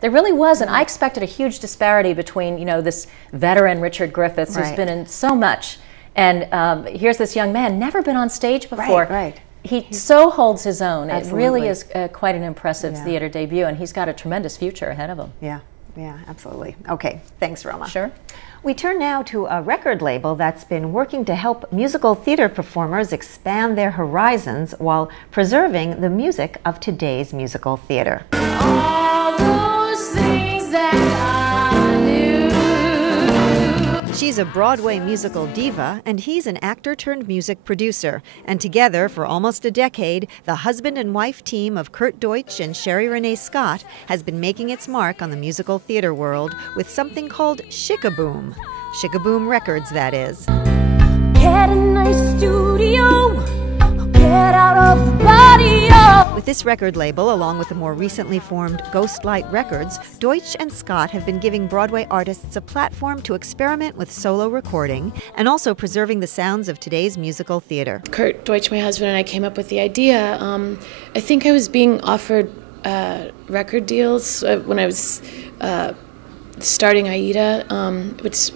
There really was, and I expected a huge disparity between, you know, this veteran Richard Griffiths, who's been in so much, and here's this young man, never been on stage before. Right. He so holds his own. Absolutely. It really is quite an impressive theater debut, and he's got a tremendous future ahead of him. Yeah, absolutely. Okay, thanks, Roma. Sure. We turn now to a record label that's been working to help musical theater performers expand their horizons while preserving the music of today's musical theater. All those things that I knew. She's a Broadway musical diva, and he's an actor-turned-music producer. And together, for almost a decade, the husband and wife team of Kurt Deutsch and Sherry Renee Scott has been making its mark on the musical theater world with something called Shikaboom. Shikaboom Records, that is. Get a nice studio, get out of the body. With this record label, along with the more recently formed Ghostlight Records, Deutsch and Scott have been giving Broadway artists a platform to experiment with solo recording and also preserving the sounds of today's musical theater. Kurt Deutsch, my husband, and I came up with the idea. I think I was being offered record deals when I was starting Aida, which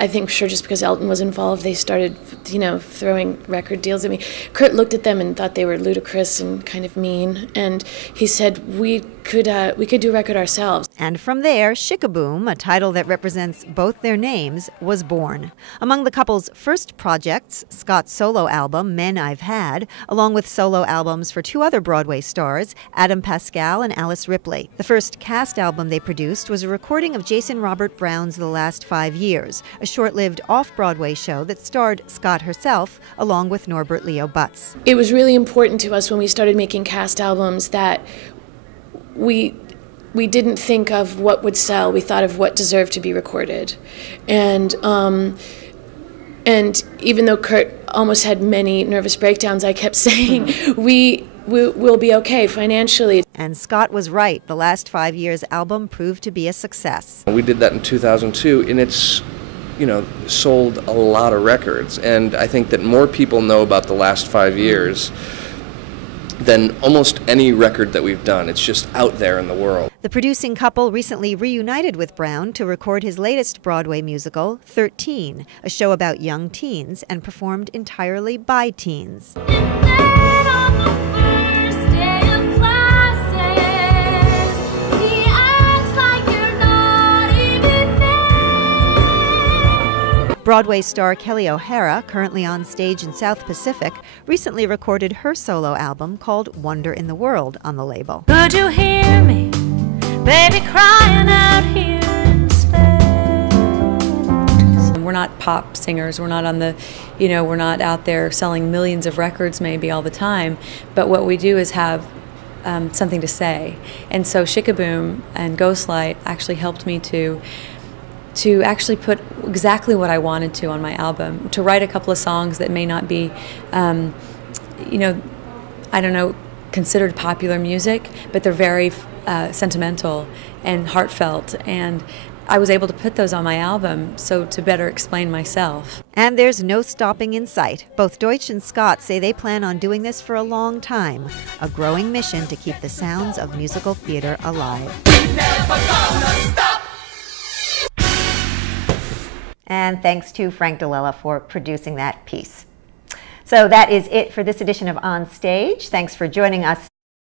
I think just because Elton was involved, they started, you know, throwing record deals at me. Kurt looked at them and thought they were ludicrous and kind of mean, and he said we could do a record ourselves. And from there, Shikaboom, a title that represents both their names, was born. Among the couple's first projects, Scott's solo album, Men I've Had, along with solo albums for two other Broadway stars, Adam Pascal and Alice Ripley. The first cast album they produced was a recording of Jason Robert Brown's The Last 5 Years, a short-lived off-Broadway show that starred Scott herself, along with Norbert Leo Butz. It was really important to us when we started making cast albums that we didn't think of what would sell. We thought of what deserved to be recorded, and even though Kurt almost had many nervous breakdowns, I kept saying we'll be okay financially. And Scott was right. The Last 5 Years album proved to be a success. We did that in 2002, and it's, you know, sold a lot of records, and I think that more people know about The Last 5 Years than almost any record that we've done. It's just out there in the world. The producing couple recently reunited with Brown to record his latest Broadway musical, 13, a show about young teens and performed entirely by teens. Broadway star Kelly O'Hara, currently on stage in South Pacific, recently recorded her solo album called Wonder in the World on the label. Could you hear me, baby, crying out here in space? We're not pop singers. We're not on the, you know, we're not out there selling millions of records maybe all the time. But what we do is have something to say. And so Shikaboom and Ghostlight actually helped me to actually put exactly what I wanted to on my album, to write a couple of songs that may not be, you know, I don't know, considered popular music, but they're very sentimental and heartfelt, and I was able to put those on my album so to better explain myself. And there's no stopping in sight. Both Deutsch and Scott say they plan on doing this for a long time, a growing mission to keep the sounds of musical theater alive. We're never gonna stop. And thanks to Frank DeLella for producing that piece. So that is it for this edition of On Stage. Thanks for joining us